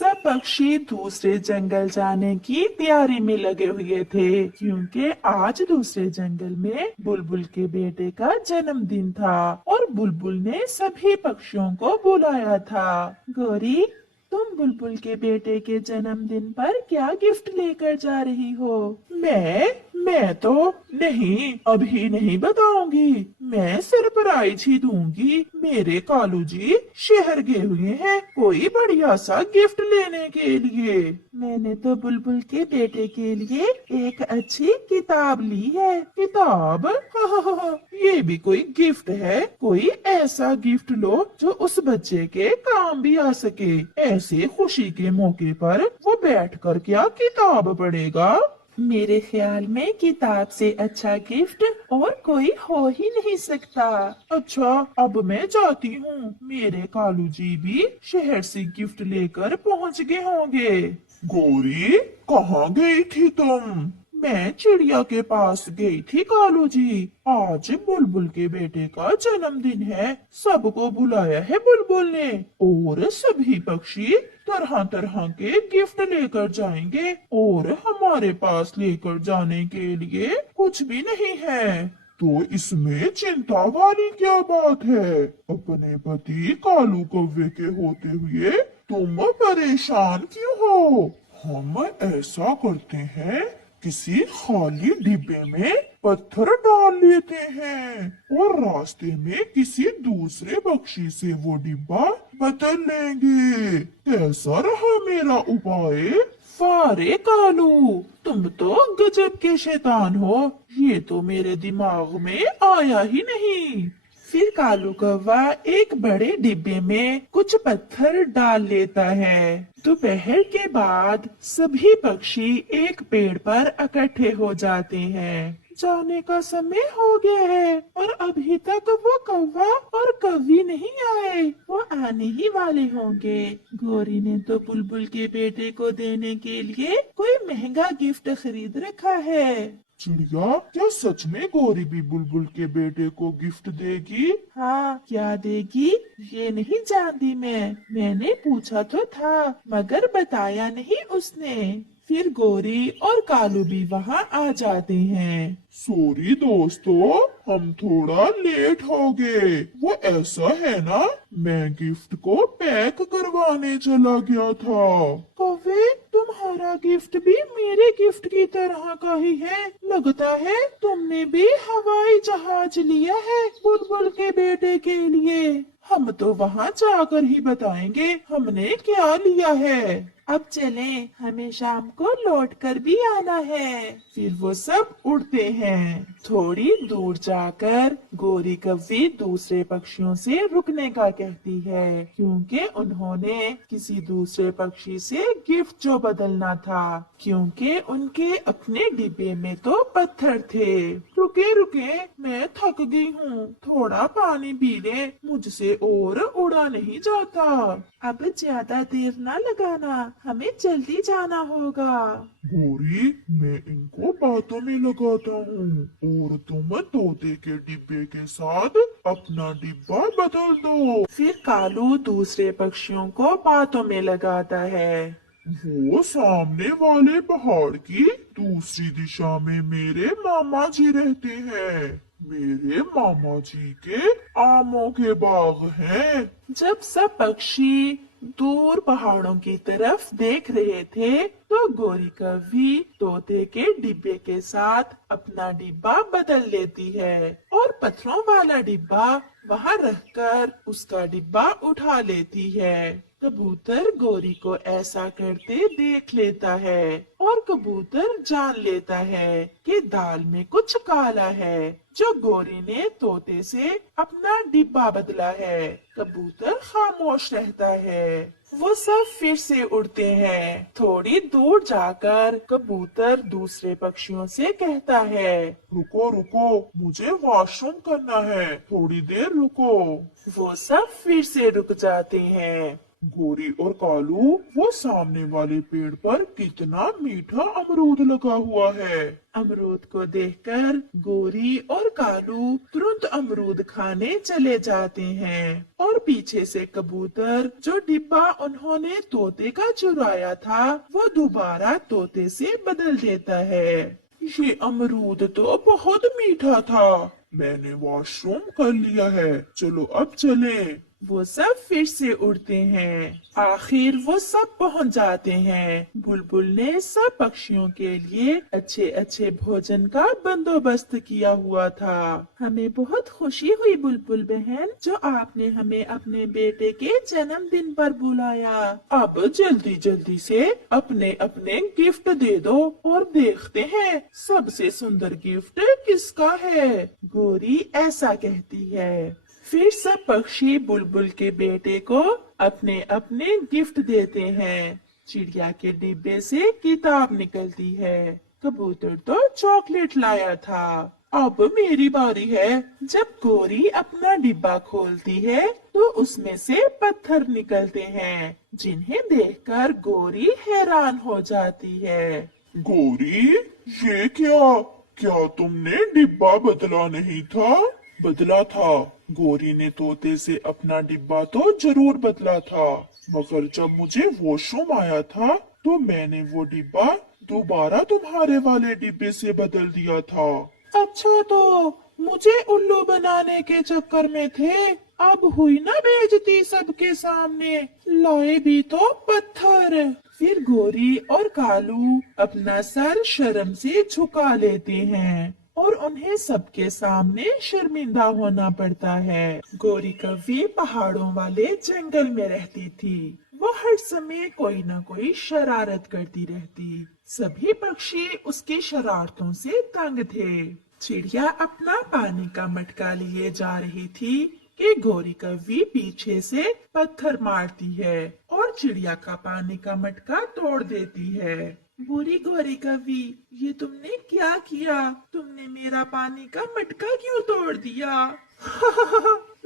सब पक्षी दूसरे जंगल जाने की तैयारी में लगे हुए थे, क्योंकि आज दूसरे जंगल में बुलबुल के बेटे का जन्मदिन था और बुलबुल ने सभी पक्षियों को बुलाया था। गौरी, तुम बुलबुल के बेटे के जन्मदिन पर क्या गिफ्ट लेकर जा रही हो? मैं तो नहीं, अभी नहीं बताऊंगी। मैं सरप्राइज ही दूंगी। मेरे कालू जी शहर गए हुए हैं कोई बढ़िया सा गिफ्ट लेने के लिए। मैंने तो बुलबुल के बेटे के लिए एक अच्छी किताब ली है। किताब? ये भी कोई गिफ्ट है? कोई ऐसा गिफ्ट लो जो उस बच्चे के काम भी आ सके। ऐसे खुशी के मौके पर वो बैठकर क्या किताब पढ़ेगा? मेरे ख्याल में किताब से अच्छा गिफ्ट और कोई हो ही नहीं सकता। अच्छा, अब मैं जाती हूँ। मेरे कालू जी भी शहर से गिफ्ट लेकर पहुँच गए होंगे। गौरी, कहाँ गई थी तुम? मैं चिड़िया के पास गई थी कालू जी। आज बुलबुल के बेटे का जन्मदिन है, सबको बुलाया है बुलबुल ने और सभी पक्षी तरह तरह के गिफ्ट लेकर जाएंगे और हमारे पास लेकर जाने के लिए कुछ भी नहीं है। तो इसमें चिंता वाली क्या बात है? अपने पति कालू कौवे के होते हुए तुम परेशान क्यों हो? हम ऐसा करते हैं, किसी खाली डिब्बे में पत्थर डाल लेते हैं और रास्ते में किसी दूसरे पक्षी से वो डिब्बा बदल लेंगे। कैसा रहा मेरा उपाय? फारे कालू, तुम तो गजब के शैतान हो। ये तो मेरे दिमाग में आया ही नहीं। फिर कालू कौवा एक बड़े डिब्बे में कुछ पत्थर डाल लेता है। दोपहर के बाद सभी पक्षी एक पेड़ पर इकट्ठे हो जाते हैं। जाने का समय हो गया है और अभी तक वो कौवा और कौवी नहीं आए। वो आने ही वाले होंगे। गौरी ने तो बुलबुल के बेटे को देने के लिए कोई महंगा गिफ्ट खरीद रखा है। चिड़िया, क्या सच में गौरी भी बुलबुल के बेटे को गिफ्ट देगी? हाँ, क्या देगी ये नहीं जानती मैंने पूछा तो था मगर बताया नहीं उसने। फिर गौरी और कालू भी वहाँ आ जाते हैं। सॉरी दोस्तों, हम थोड़ा लेट हो गए। वो ऐसा है ना, मैं गिफ्ट को पैक करवाने चला गया था। कौवे, तुम्हारा गिफ्ट भी मेरे गिफ्ट की तरह का ही है। लगता है तुमने भी हवाई जहाज लिया है बुलबुल के बेटे के लिए। हम तो वहाँ जाकर ही बताएंगे हमने क्या लिया है। अब चलें, हमें शाम को लौट कर भी आना है। फिर वो सब उड़ते हैं। थोड़ी दूर जाकर गौरी कौवी दूसरे पक्षियों से रुकने का कहती है, क्योंकि उन्होंने किसी दूसरे पक्षी से गिफ्ट जो बदलना था, क्योंकि उनके अपने डिब्बे में तो पत्थर थे। रुके रुके, मैं थक गई हूँ, थोड़ा पानी पी ले, मुझसे और उड़ा नहीं जाता। अब ज्यादा देर ना लगाना, हमें जल्दी जाना होगा। गौरी, मैं इनको बातों में लगाता हूँ और तुम तोते के डिब्बे के साथ अपना डिब्बा बदल दो। फिर कालू दूसरे पक्षियों को बातों में लगाता है। वो सामने वाले पहाड़ की दूसरी दिशा में मेरे मामा जी रहते हैं। मेरे मामा जी के आमों के बाग हैं। जब सब पक्षी दूर पहाड़ों की तरफ देख रहे थे, तो गौरी कौवी तोते के डिब्बे के साथ अपना डिब्बा बदल लेती है और पत्थरों वाला डिब्बा वहाँ रखकर उसका डिब्बा उठा लेती है। कबूतर गौरी को ऐसा करते देख लेता है और कबूतर जान लेता है कि दाल में कुछ काला है, जो गौरी ने तोते से अपना डिब्बा बदला है। कबूतर खामोश रहता है। वो सब फिर से उड़ते हैं। थोड़ी दूर जाकर कबूतर दूसरे पक्षियों से कहता है, रुको रुको, मुझे वॉशरूम करना है, थोड़ी देर रुको। वो सब फिर से रुक जाते हैं। गोरी और कालू, वो सामने वाले पेड़ पर कितना मीठा अमरूद लगा हुआ है। अमरूद को देखकर गोरी और कालू तुरंत अमरूद खाने चले जाते हैं और पीछे से कबूतर जो डिब्बा उन्होंने तोते का चुराया था वो दोबारा तोते से बदल देता है। ये अमरूद तो बहुत मीठा था। मैंने वॉशरूम कर लिया है, चलो अब चलें। वो सब फिर से उड़ते हैं। आखिर वो सब पहुंच जाते हैं। बुलबुल ने सब पक्षियों के लिए अच्छे अच्छे भोजन का बंदोबस्त किया हुआ था। हमें बहुत खुशी हुई बुलबुल बहन, जो आपने हमें अपने बेटे के जन्मदिन पर बुलाया। अब जल्दी जल्दी से अपने अपने गिफ्ट दे दो और देखते हैं सबसे सुंदर गिफ्ट किसका है। गोरी ऐसा कहती है। फिर सब पक्षी बुलबुल के बेटे को अपने अपने गिफ्ट देते हैं। चिड़िया के डिब्बे से किताब निकलती है। कबूतर तो चॉकलेट लाया था। अब मेरी बारी है। जब गोरी अपना डिब्बा खोलती है तो उसमें से पत्थर निकलते हैं, जिन्हें देखकर गोरी हैरान हो जाती है। गोरी, ये क्या क्या तुमने डिब्बा बदला नहीं था? बदला था। गोरी ने तोते से अपना डिब्बा तो जरूर बदला था, मगर जब मुझे वॉशरूम आया था तो मैंने वो डिब्बा दोबारा तुम्हारे वाले डिब्बे से बदल दिया था। अच्छा, तो मुझे उल्लू बनाने के चक्कर में थे। अब हुई ना बेइज्जती सबके सामने, लाए भी तो पत्थर। फिर गोरी और कालू अपना सर शर्म से झुका लेते हैं और उन्हें सबके सामने शर्मिंदा होना पड़ता है। गोरी कव्वी पहाड़ों वाले जंगल में रहती थी। वो हर समय कोई न कोई शरारत करती रहती। सभी पक्षी उसकी शरारतों से तंग थे। चिड़िया अपना पानी का मटका लिए जा रही थी कि गोरी कव्वी पीछे से पत्थर मारती है और चिड़िया का पानी का मटका तोड़ देती है। बुरी गोरी कव्वी, ये तुमने क्या किया? तुमने मेरा पानी का मटका क्यों तोड़ दिया?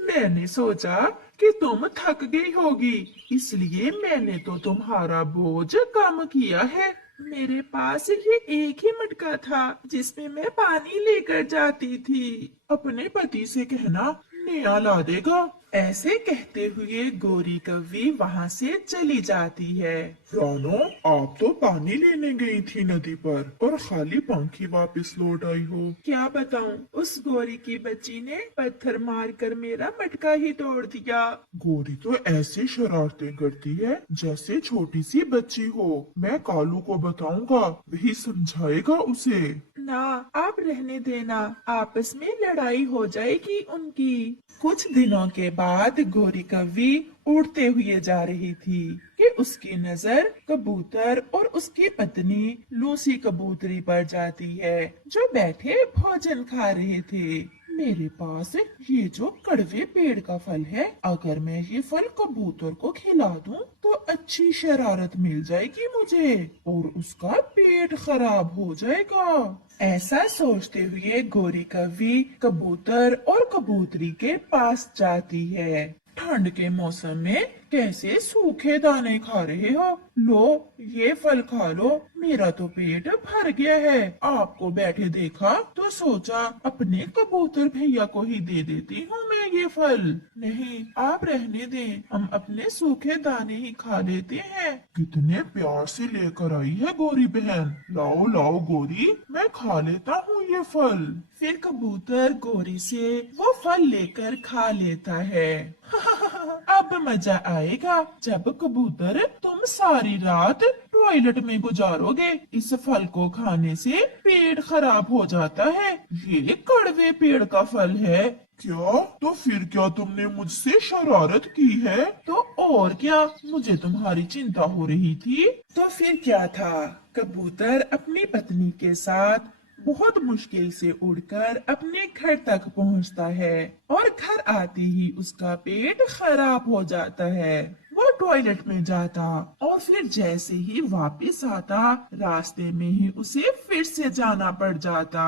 मैंने सोचा कि तुम थक गई होगी, इसलिए मैंने तो तुम्हारा बोझ कम किया है। मेरे पास ये एक ही मटका था जिसमें मैं पानी लेकर जाती थी। अपने पति से कहना नया ला देगा। ऐसे कहते हुए गोरी कव्वी वहाँ से चली जाती है। रानो, आप तो पानी लेने गई थी नदी पर और खाली पंखी वापस लौट आई हो। क्या बताऊं, उस गोरी की बच्ची ने पत्थर मारकर मेरा मटका ही तोड़ दिया। गोरी तो ऐसी शरारतें करती है जैसे छोटी सी बच्ची हो। मैं कालू को बताऊंगा, वही समझाएगा उसे। ना, आप रहने देना, आपस में लड़ाई हो जाएगी उनकी। कुछ दिनों के बाद गोरी कव्वी उड़ते हुए जा रही थी कि उसकी नजर कबूतर और उसकी पत्नी लूसी कबूतरी पर जाती है, जो बैठे भोजन खा रहे थे। मेरे पास ये जो कड़वे पेड़ का फल है, अगर मैं ये फल कबूतर को खिला दूं तो अच्छी शरारत मिल जाएगी मुझे और उसका पेट खराब हो जाएगा। ऐसा सोचते हुए गोरी कव्वी कबूतर और कबूतरी के पास जाती है। ठंड के मौसम में कैसे सूखे दाने खा रहे हो? लो, ये फल खा लो, मेरा तो पेट भर गया है। आपको बैठे देखा तो सोचा अपने कबूतर भैया को ही दे देती हूँ मैं ये फल। नहीं, आप रहने दें, हम अपने सूखे दाने ही खा लेते हैं। कितने प्यार से लेकर आई है गोरी बहन। लाओ लाओ गोरी, मैं खा लेता हूँ ये फल। फिर कबूतर गोरी से वो फल लेकर खा लेता है। अब मजा आएगा जब कबूतर तुम सारी रात टॉयलेट में गुजारोगे। इस फल को खाने से पेट खराब हो जाता है। ये कड़वे पेड़ का फल है। क्या? तो फिर क्या तुमने मुझसे शरारत की है? तो और क्या, मुझे तुम्हारी चिंता हो रही थी। तो फिर क्या था, कबूतर अपनी पत्नी के साथ बहुत मुश्किल से उड़कर अपने घर तक पहुंचता है और घर आते ही उसका पेट खराब हो जाता है। वो टॉयलेट में जाता और फिर जैसे ही वापस आता रास्ते में ही उसे फिर से जाना पड़ जाता।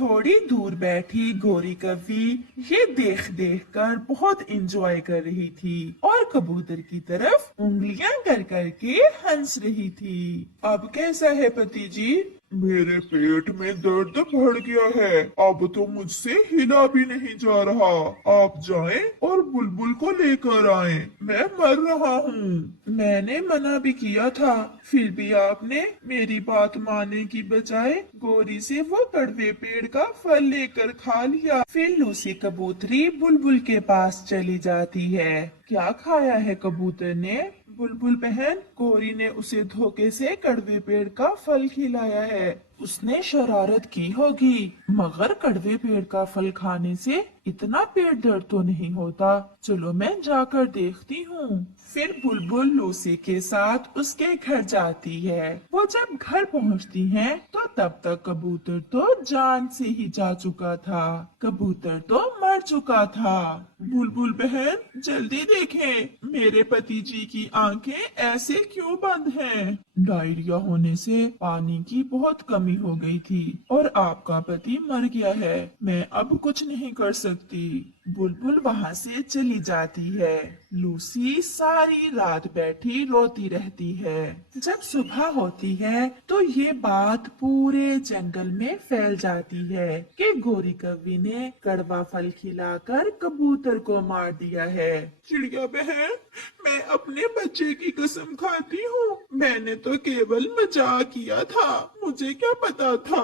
थोड़ी दूर बैठी गोरी कव्वी ये देख देख कर बहुत एंजॉय कर रही थी और कबूतर की तरफ उंगलियां कर करके हंस रही थी। अब कैसा है पति जी? मेरे पेट में दर्द बढ़ गया है, अब तो मुझसे हिला भी नहीं जा रहा। आप जाएं और बुलबुल को लेकर आएं, मैं मर रहा हूँ। मैंने मना भी किया था, फिर भी आपने मेरी बात मानने की बजाय गोरी से वो कड़वे पेड़ का फल लेकर खा लिया। फिर लूसी कबूतरी बुलबुल के पास चली जाती है। क्या खाया है कबूतर ने? बुलबुल बहन, गोरी ने उसे धोखे से कड़वे पेड़ का फल खिलाया है। उसने शरारत की होगी, मगर कड़वे पेड़ का फल खाने से इतना पेट दर्द तो नहीं होता। चलो मैं जाकर देखती हूँ। फिर बुलबुल लूसी के साथ उसके घर जाती है। वो जब घर पहुँचती है तो तब तक कबूतर तो जान से ही जा चुका था। कबूतर तो मर चुका था। बुलबुल बहन जल्दी देखें, मेरे पति जी की आंखें ऐसे क्यों बंद हैं? डायरिया होने से पानी की बहुत कमी हो गई थी और आपका पति मर गया है। मैं अब कुछ नहीं कर सकती। बुलबुल वहाँ से चली जाती है। लूसी सारी रात बैठी रोती रहती है। जब सुबह होती है तो ये बात पूरे जंगल में फैल जाती है कि गोरी कव्वी ने कड़वा फल खिलाकर कबूतर को मार दिया है। चिड़िया बहन, मैं अपने बच्चे की कसम खाती हूँ, मैंने तो केवल मजाक किया था। मुझे क्या पता था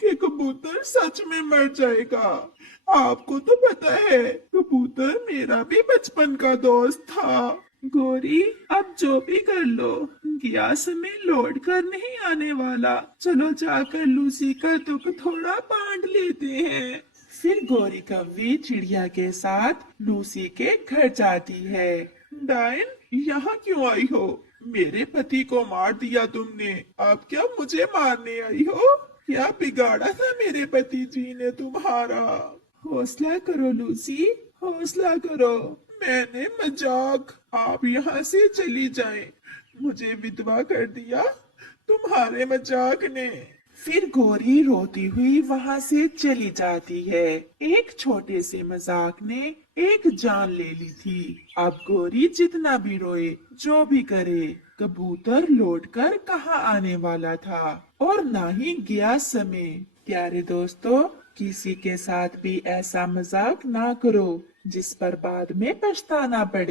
कि कबूतर सच में मर जाएगा। आपको तो पता है कबूतर मेरा भी बचपन का दोस्त था। गोरी, अब जो भी कर लो, गया समय लौट कर नहीं आने वाला। चलो जाकर लूसी का दुख थोड़ा बांट लेते हैं। फिर गोरी कव्वी चिड़िया के साथ लूसी के घर जाती है। डायन, यहाँ क्यों आई हो? मेरे पति को मार दिया तुमने, अब क्या मुझे मारने आई हो? क्या बिगाड़ा था मेरे पति जी ने तुम्हारा? हौसला करो लूसी, हौसला करो। मैंने मजाक, आप यहाँ से चली जाएं। मुझे विधवा कर दिया तुम्हारे मजाक ने। फिर गोरी रोती हुई वहाँ से चली जाती है। एक छोटे से मजाक ने एक जान ले ली थी। अब गोरी जितना भी रोए, जो भी करे, कबूतर लौटकर कहाँ आने वाला था और ना ही गया समय। प्यारे दोस्तों, किसी के साथ भी ऐसा मजाक ना करो जिस पर बाद में पछताना पड़े।